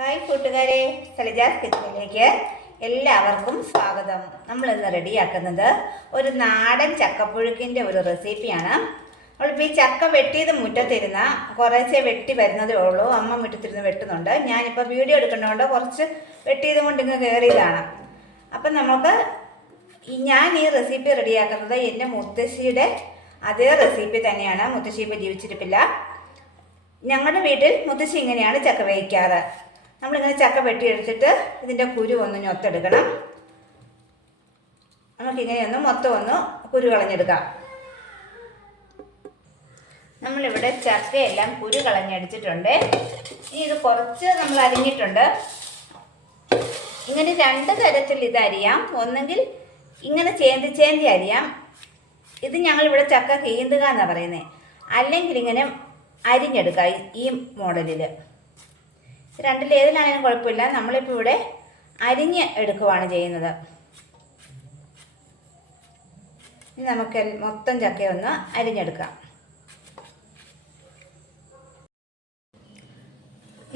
Hi കൂട്ടുകാരെ സലിജാസ് കിച്ചണിലേക്ക് എല്ലാവർക്കും സ്വാഗതം. നമ്മൾ ഇന്ന് റെഡിയാക്കുന്നത് ഒരു നാടൻ ചക്കപ്പുഴുക്കിന്റെ ഒരു റെസിപ്പിയാണ്. നമ്മളിപ്പോൾ ഈ ചക്ക വെട്ടിയത് മുറ്റത്തിരുന്ന കുറേശ്ശെ വെട്ടി വരുന്നതേ ഉള്ളൂ. അമ്മ മുറ്റത്തിരുന്ന് വെട്ടുന്നുണ്ട്. ഞാനിപ്പോൾ വീഡിയോ എടുക്കുന്നതുകൊണ്ട് കുറച്ച് വെട്ടിയത് കൊണ്ട് ഇങ്ങ് കയറിയതാണ് അപ്പം നമുക്ക് ഞാൻ ഈ റെസിപ്പി റെഡിയാക്കുന്നത് എന്റെ മുത്തശ്ശിയുടെ അതേ റെസിപ്പി തന്നെയാണ്. മുത്തശ്ശി ഇപ്പോൾ ജീവിച്ചിരിപ്പില്ല. ഞങ്ങളുടെ വീട്ടിൽ മുത്തശ്ശി ഇങ്ങനെയാണ് ചക്ക വേവിക്കാറ്. നമ്മളിങ്ങനെ ചക്ക വെട്ടിയെടുത്തിട്ട് ഇതിന്റെ കുരു ഒന്ന് ഞൊത്തെടുക്കണം നമുക്കിങ്ങനെ ഒന്ന് മൊത്തം ഒന്ന് കുരു കളഞ്ഞെടുക്കാം. നമ്മളിവിടെ ചക്കയെല്ലാം കുരു കളഞ്ഞടിച്ചിട്ടുണ്ട്. ഇനി ഇത് കുറച്ച് നമ്മൾ അരിഞ്ഞിട്ടുണ്ട്. ഇങ്ങനെ രണ്ട് തരത്തിൽ ഇത് അരിയാം. ഒന്നെങ്കിൽ ഇങ്ങനെ ചേന്തി ചേന്തി അരിയാം. ഇത് ഞങ്ങളിവിടെ ചക്ക കീന്തുക എന്നാണ് പറയുന്നത് അല്ലെങ്കിൽ ഇങ്ങനെ അരിഞ്ഞെടുക്കുക ഈ മോഡലിൽ രണ്ടിൽ ഏതിലാണെങ്കിലും കുഴപ്പമില്ല. നമ്മളിപ്പോൾ ഇവിടെ അരിഞ്ഞ് എടുക്കുവാണ് ചെയ്യുന്നത്. ഇനി നമുക്ക് മൊത്തം ചക്കയൊന്ന് അരിഞ്ഞെടുക്കാം.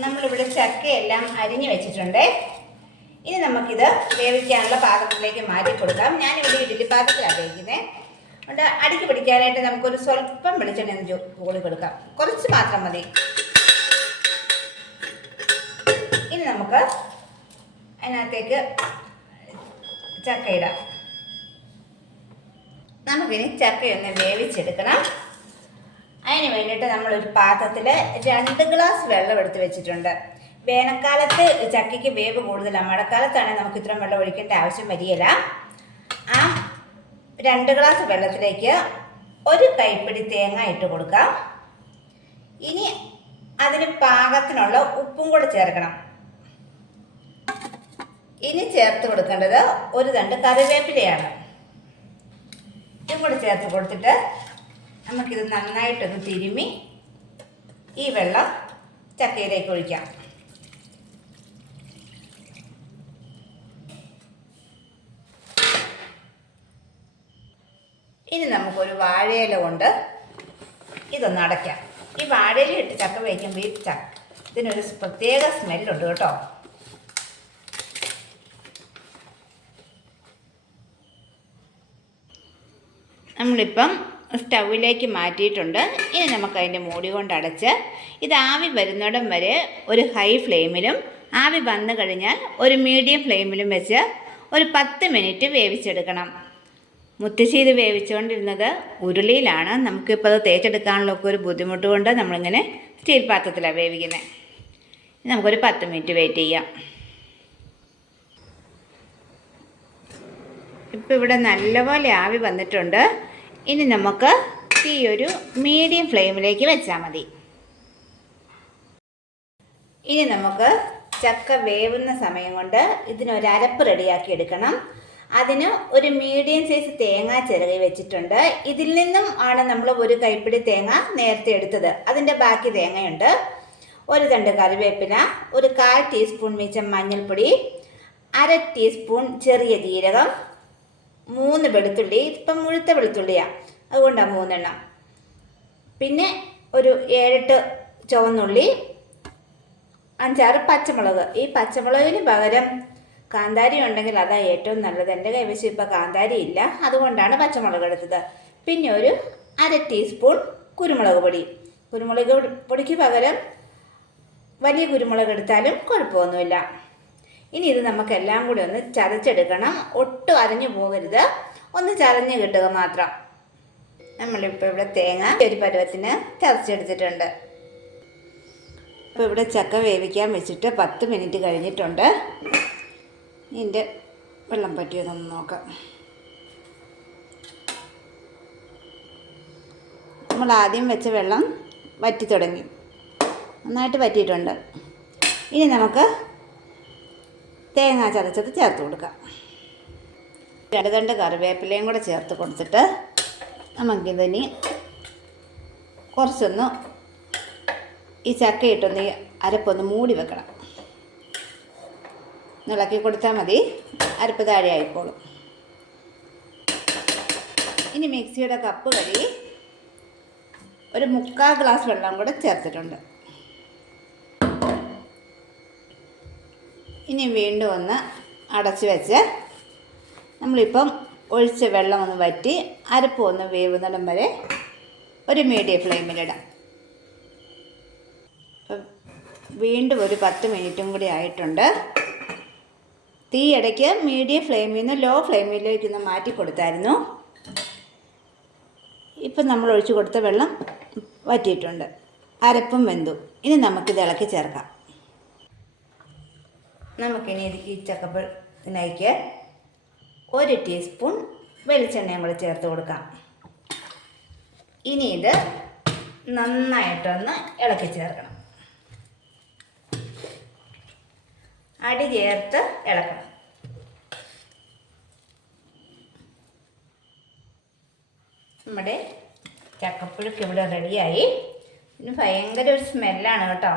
നമ്മളിവിടെ ചക്കയെല്ലാം അരിഞ്ഞു വെച്ചിട്ടുണ്ട്. ഇനി നമുക്കിത് വേവിക്കാനുള്ള പാത്രത്തിലേക്ക് മാറ്റി കൊടുക്കാം. ഞാനിവിടെ ഇഡ്ഡലി പാത്രത്തിലാണ് വേവിക്കുന്നത് അതുകൊണ്ട് അടിക്ക് പിടിക്കാനായിട്ട് നമുക്കൊരു സ്വല്പം വെളിച്ചെണ്ണ കൂടി കൊടുക്കാം. കുറച്ച് മാത്രം മതി. ഇനി നമുക്ക് അതിനകത്തേക്ക് ചക്കയിടാം. നമുക്കിനി ചക്കയൊന്ന് വേവിച്ചെടുക്കണം. അതിന് വേണ്ടിയിട്ട് നമ്മളൊരു പാത്രത്തിൽ രണ്ട് ഗ്ലാസ് വെള്ളം എടുത്ത് വെച്ചിട്ടുണ്ട്. വേനൽക്കാലത്ത് ചക്കയ്ക്ക് വേവ് കൂടുതലാണ് മഴക്കാലത്താണെങ്കിൽ നമുക്ക് ഇത്രയും വെള്ളം ഒഴിക്കേണ്ട ആവശ്യം വരികയില്ല. ആ രണ്ട് ഗ്ലാസ് വെള്ളത്തിലേക്ക് ഒരു കൈപ്പിടി തേങ്ങ ഇട്ട് കൊടുക്കാം. ഇനി അതിന് പാകത്തിനുള്ള ഉപ്പും കൂടെ ചേർക്കണം. ഇനി ചേർത്ത് കൊടുക്കേണ്ടത് ഒരു രണ്ട് കറിവേപ്പിലയാണ്. ഇതും കൂടി ചേർത്ത് കൊടുത്തിട്ട് നമുക്കിത് നന്നായിട്ടൊന്ന് തിരുമ്മി ഈ വെള്ളം ചക്കയിലേക്ക് ഒഴിക്കാം. ഇനി നമുക്കൊരു വാഴയില കൊണ്ട് ഇതൊന്ന് അടയ്ക്കാം. ഈ വാഴയില ഇട്ട് ചക്ക വയ്ക്കുമ്പോൾ ഈ ചക്ക ഇതിനൊരു പ്രത്യേക സ്മെല്ലുണ്ട് കേട്ടോ. നമ്മളിപ്പം സ്റ്റൗവിലേക്ക് മാറ്റിയിട്ടുണ്ട്. ഇനി നമുക്ക് അതിന്റെ മൂടി കൊണ്ട് അടച്ച് ഇത് ആവി വരുന്നിടം വരെ ഒരു ഹൈ ഫ്ലെയിമിലും ആവി വന്നു കഴിഞ്ഞാൽ ഒരു മീഡിയം ഫ്ലെയിമിലും വെച്ച് ഒരു പത്ത് മിനിറ്റ് വേവിച്ചെടുക്കണം. മുത്തശ്ശി വേവിച്ചുകൊണ്ടിരുന്നത് ഉരുളിയിലാണ്. നമുക്കിപ്പോൾ അത് തേച്ചെടുക്കാനുള്ള ഒക്കെ ഒരു ബുദ്ധിമുട്ട് കൊണ്ട് നമ്മളിങ്ങനെ സ്റ്റീൽ പാത്രത്തിലാണ് വേവിക്കുന്നത് നമുക്കൊരു പത്ത് മിനിറ്റ് വെയിറ്റ് ചെയ്യാം. ഇപ്പോൾ ഇവിടെ നല്ലപോലെ ആവി വന്നിട്ടുണ്ട്. ഇനി നമുക്ക് തീ ഒരു മീഡിയം ഫ്ലെയിമിലേക്ക് വെച്ചാൽ മതി. ഇനി നമുക്ക് ചക്ക വേവുന്ന സമയം കൊണ്ട് ഇതിനൊരു അരപ്പ് റെഡിയാക്കി എടുക്കണം. അതിന് ഒരു മീഡിയം സൈസ് തേങ്ങ ചിരകി വെച്ചിട്ടുണ്ട്. ഇതിൽ നിന്നും ആണ് നമ്മൾ ഒരു കൈപ്പിടി തേങ്ങ നേരത്തെ എടുത്തത്. അതിന്റെ ബാക്കി തേങ്ങയുണ്ട്. ഒരു തണ്ട് കറിവേപ്പില ഒരു കാൽ ടീസ്പൂൺ മീച്ചം മഞ്ഞൾപ്പൊടി അര ടീസ്പൂൺ ചെറിയ ജീരകം മൂന്ന് വെളുത്തുള്ളി ഇപ്പം മുഴുത്ത വെളുത്തുള്ളിയാണ് അതുകൊണ്ടാണ് മൂന്നെണ്ണം. പിന്നെ ഒരു ഏഴെട്ട് ചുവന്നുള്ളി അഞ്ചാറ് പച്ചമുളക്. ഈ പച്ചമുളകിന് പകരം കാന്താരി ഉണ്ടെങ്കിൽ അതാ ഏറ്റവും നല്ലത്. എന്റെ കൈവശം ഇപ്പോൾ കാന്താരി ഇല്ല. അതുകൊണ്ടാണ് പച്ചമുളക് എടുത്തത്. പിന്നെ ഒരു അര ടീസ്പൂൺ കുരുമുളക് പൊടി. കുരുമുളക് പൊടിക്ക് പകരം വലിയ കുരുമുളക് എടുത്താലും കുഴപ്പമൊന്നുമില്ല. ഇനി ഇത് നമുക്കെല്ലാം കൂടി ഒന്ന് ചതച്ചെടുക്കണം. ഒട്ടും അരഞ്ഞു പോകരുത്. ഒന്ന് ചതഞ്ഞ് കിട്ടുക മാത്രം. നമ്മളിപ്പോൾ ഇവിടെ തേങ്ങ ഒരു പരുവത്തിന് ചതച്ചെടുത്തിട്ടുണ്ട്. അപ്പോൾ ഇവിടെ ചക്ക വേവിക്കാൻ വെച്ചിട്ട് പത്ത് മിനിറ്റ് കഴിഞ്ഞിട്ടുണ്ട്. ഇതിന്റെ വെള്ളം പറ്റിയതൊന്ന് നോക്കാം. നമ്മൾ ആദ്യം വെച്ച വെള്ളം വറ്റി തുടങ്ങി. നന്നായിട്ട് വറ്റിയിട്ടുണ്ട്. ഇനി നമുക്ക് തേങ്ങ ചതച്ചത് ചേർത്ത് കൊടുക്കാം. രണ്ട് തണ്ട് കറിവേപ്പിലയും കൂടെ ചേർത്ത് കൊടുത്തിട്ട് നമുക്കിതിനി കുറച്ചൊന്ന് ഈ ചക്കയിട്ടൊന്ന് അരപ്പൊന്ന് മൂടി വെക്കണം. ഇളക്കി കൊടുത്താൽ മതി. അരപ്പ് താഴെ ആയിക്കോളും. ഇനി മിക്സിയുടെ കപ്പ് കഴുകി ഒരു മുക്കാൽ ഗ്ലാസ് വെള്ളം കൂടെ ചേർത്തിട്ടുണ്ട്. ഇനി വീണ്ടും ഒന്ന് അടച്ച് വെച്ച് നമ്മളിപ്പം ഒഴിച്ച വെള്ളം ഒന്ന് വറ്റി അരപ്പ് ഒന്ന് വേവുന്നിടം വരെ ഒരു മീഡിയം ഫ്ലെയിമിലിടാം വീണ്ടും ഒരു പത്ത് മിനിറ്റും കൂടി ആയിട്ടുണ്ട്. തീ ഇടയ്ക്ക് മീഡിയം ഫ്ലെയിമിൽ നിന്ന് ലോ ഫ്ലെയിമിലേക്ക് ഒന്ന് മാറ്റി കൊടുത്തായിരുന്നു. ഇപ്പം നമ്മൾ ഒഴിച്ചു കൊടുത്ത വെള്ളം വറ്റിയിട്ടുണ്ട്. അരപ്പും വെന്തു. ഇനി നമുക്കിത് ഇളക്കി ചേർക്കാം. നമുക്കിനി ഈ ചക്കപ്പഴത്തിലേക്ക് ഒരു ടീസ്പൂൺ വെളിച്ചെണ്ണ നമ്മൾ ചേർത്ത് കൊടുക്കാം. ഇനി ഇത് നന്നായിട്ടൊന്ന് ഇളക്കി ചേർക്കണം. അടി ചേർത്ത് ഇളക്കണം. നമ്മുടെ ചക്കപ്പുഴക്ക് ഇവിടെ റെഡിയായി ഇതിന് ഭയങ്കര ഒരു സ്മെല്ലാണ് കേട്ടോ.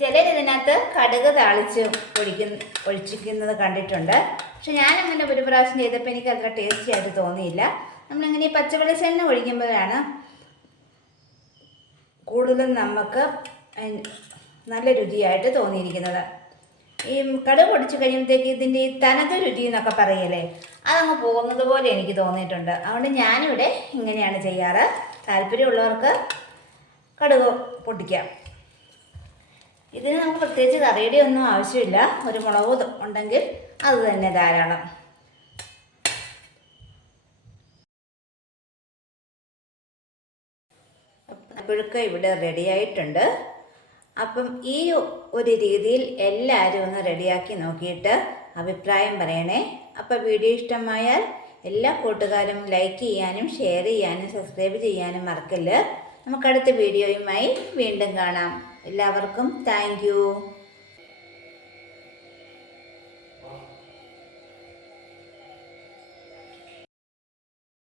ചിലർ ഇതിനകത്ത് കടുക് താളിച്ച് ഒഴിക്കുന്ന ഒഴിച്ചിരിക്കുന്നത് കണ്ടിട്ടുണ്ട്. പക്ഷെ ഞാനങ്ങനെ ഒരു പ്രാവശ്യം ചെയ്തപ്പോൾ എനിക്ക് അത്ര ടേസ്റ്റി ആയിട്ട് തോന്നിയില്ല. നമ്മളിങ്ങനെ ഈ പച്ചവെളിച്ചെണ്ണ ഒഴിക്കുമ്പോഴാണ് കൂടുതലും നമുക്ക് നല്ല രുചിയായിട്ട് തോന്നിയിരിക്കുന്നത്. ഈ കടുക് പൊടിച്ച് കഴിയുമ്പോഴത്തേക്ക് ഇതിന്റെ ഈ തനത് രുചി എന്നൊക്കെ പറയല്ലേ അതങ്ങ് പോകുന്നത് പോലെ എനിക്ക് തോന്നിയിട്ടുണ്ട്. അതുകൊണ്ട് ഞാനിവിടെ ഇങ്ങനെയാണ് ചെയ്യാറ്. താല്പര്യമുള്ളവർക്ക് കടുക് പൊട്ടിക്കാം. ഇതിന് നമുക്ക് പ്രത്യേകിച്ച് കറിയുടെ ഒന്നും ആവശ്യമില്ല. ഒരു മുളക് ഉണ്ടെങ്കിൽ അത് തന്നെ ധാരാളം. പുഴുക്ക ഇവിടെ റെഡിയായിട്ടുണ്ട് അപ്പം ഈ ഒരു രീതിയിൽ എല്ലാവരും ഒന്ന് റെഡിയാക്കി നോക്കിയിട്ട് അഭിപ്രായം പറയണേ. അപ്പം വീഡിയോ ഇഷ്ടമായാൽ എല്ലാ കൂട്ടുകാരും ലൈക്ക് ചെയ്യാനും ഷെയർ ചെയ്യാനും സബ്സ്ക്രൈബ് ചെയ്യാനും മറക്കല്ല്. നമുക്കടുത്ത വീഡിയോയുമായി വീണ്ടും കാണാം. എല്ലാവർക്കും താങ്ക്